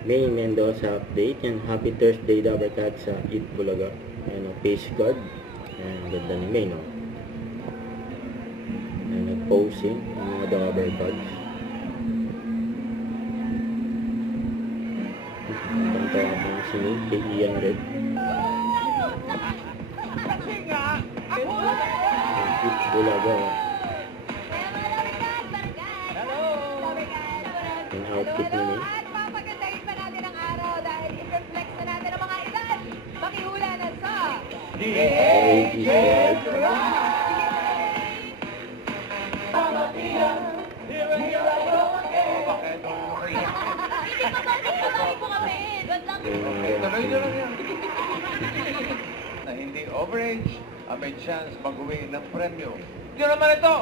May Mendoza update. Yan, happy Thursday Dabarkat sa Eat Bulaga. Ayan o, face guard. Ayan, ganda ni May, no? Ayan, nag-posing ang mga Dabarkats. Kanta natin si May, kay Ian Red. Eat Bulaga. Yung outfit ni May. Papagandahin pa natin ang araw dahil i-reflex na natin ang mga edad. Makihula na sa DJ Tuloy nyo lang yan. Na hindi overage, may chance mag-uwi ng premyo. Ito naman ito!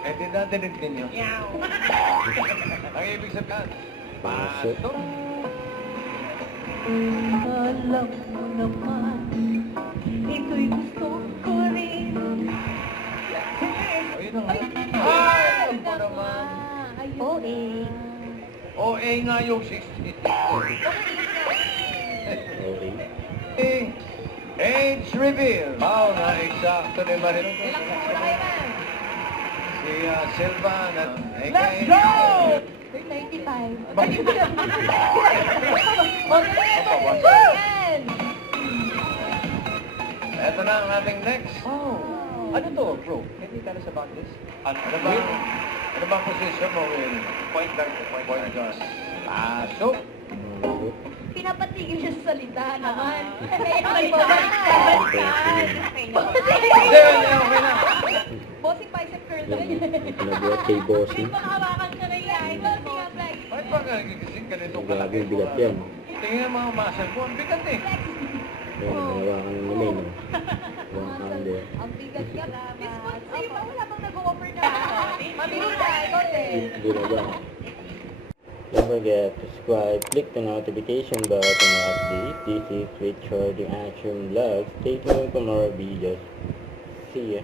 Eh, di nadinig ninyo. Ang ibig sabihin, Pasok. pasok. Alam mo naman, ito'y gusto ko rin. Ayun na nga. Ay, alam mo naman. OA. OA nga yung 60. Okay. Age reveal. Wow, na-exacto ni Marino. Ilang taon na kayo, ma'am? Si Silva na... Let's go! 95. Yan! Ito na ang ating next. Oh, ano to, bro? Can you tell us about this? Ano ba ang position mo, Will? Point guard. Point guard. Pasok. Pinapatigil siya sa salita naman. Hindi, okay na. Bossing bicep curl lang. Pinabuhat kay Bossing. Panghawakan ka na yan. Bossing ang flex. Bakit ba nagigising ka nito Grabe yung bigat yan. Tingnan ang mga muscle mo, ang bigat eh. Ayan, nahawakan ni May, no? One under. Ang bigat ka na. Miss Pons, sa'yo ba wala bang nag-offer na? Mabilis na, konti. Eat Bulaga. Don't forget to subscribe, click the notification bell to update. This is Richard the Action Vlog. Stay tuned for more videos. See ya.